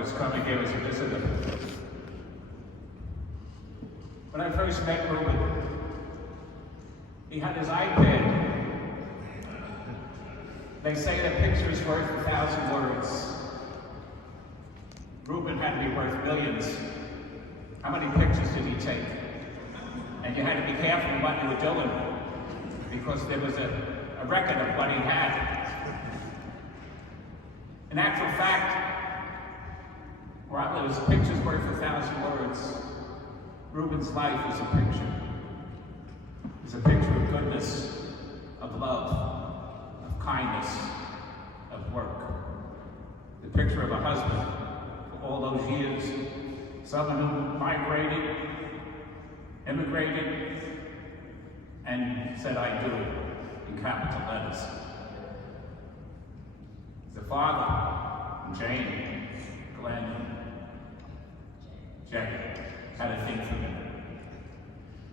was coming here as a visitor. When I first met Reuben, he had his iPad. They say that picture is worth 1,000 words. Reuben had to be worth millions. How many pictures did he take? And you had to be careful what you were doing, because there was a record of what he had. In actual fact, while there was pictures worth 1,000 words, Reuben's life is a picture. It's a picture of goodness, of love, of kindness, of work. The picture of a husband for all those years, someone who migrated, immigrated, and said, "I do," in capital letters. The father, Jane, Glenn, Jack, had a thing for him.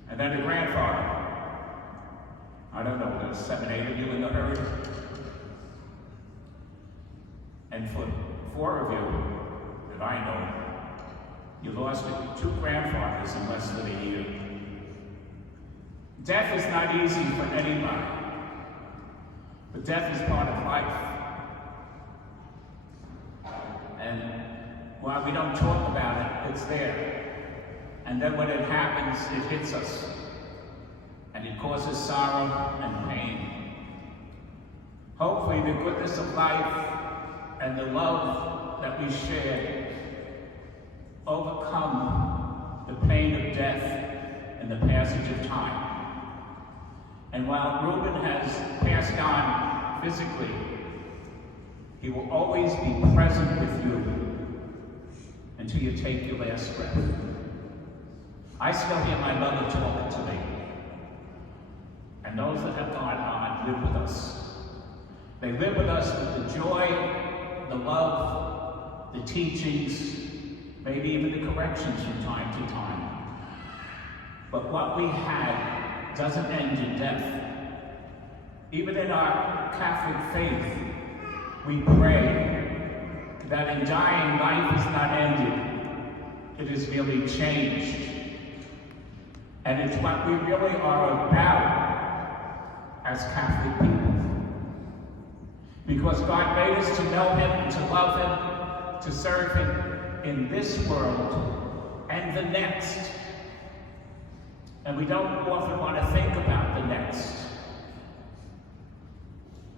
And then the grandfather, I don't know, there's 7, 8 of you in the herd. And for 4 of you that I know, you lost 2 grandfathers in less than a year. Death is not easy for anybody, but death is part of life. And while we don't talk about it, it's there. And then when it happens, it hits us. And it causes sorrow and pain. Hopefully the goodness of life and the love that we share overcome the pain of death and the passage of time. And while Reuben has passed on physically, he will always be present with you until you take your last breath. I still hear my mother talking to me. And those that have gone on live with us. They live with us with the joy, the love, the teachings, maybe even the corrections from time to time. But what we had doesn't end in death. Even in our Catholic faith, we pray that in dying, life is not ended. It is merely changed. And it's what we really are about as Catholic people. Because God made us to know Him, to love Him, to serve Him in this world and the next. And we don't often want to think about the next.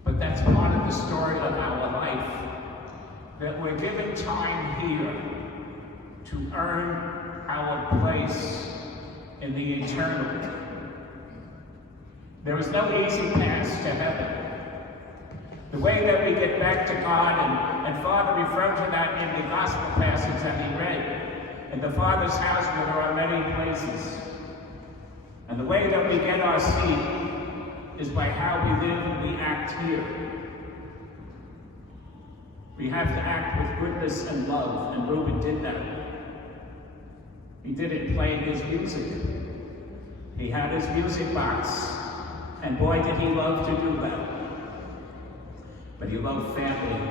But that's part of the story of our life, that we're given time here to earn our place in the eternal. There is no easy path to heaven. The way that we get back to God, and Father referred to that in the gospel passage that he read, in the Father's house where there are many places. And the way that we get our seat is by how we live and we act here. We have to act with goodness and love, and Reuben did that. He did it playing his music. He had his music box, and boy did he love to do that. But he loved family,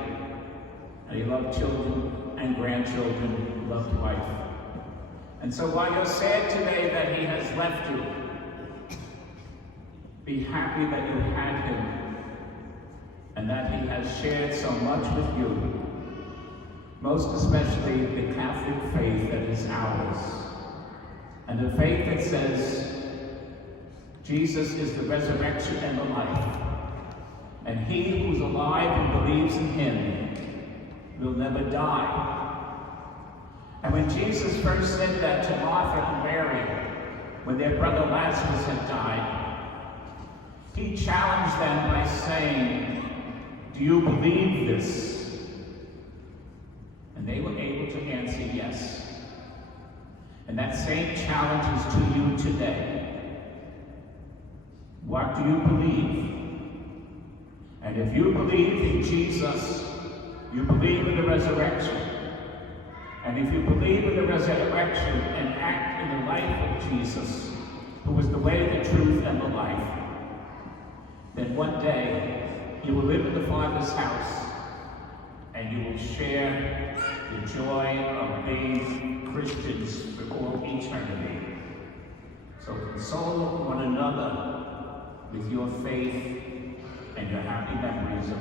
and he loved children and grandchildren, he loved wife. And so while you're sad today that he has left you, be happy that you had him, and that he has shared so much with you, most especially the Catholic faith that is ours, and the faith that says Jesus is the resurrection and the life, and he who's alive and believes in him will never die. And when Jesus first said that to Martha and Mary, when their brother Lazarus had died, he challenged them by saying, "Do you believe this?" And they were able to answer yes. And that same challenge is to you today. What do you believe? And if you believe in Jesus, you believe in the resurrection. And if you believe in the resurrection and act in the life of Jesus, who is the way, the truth, and the life, then one day you will live in the Father's house, and you will share the joy of being Christians for all eternity. So console one another with your faith and your happy memories of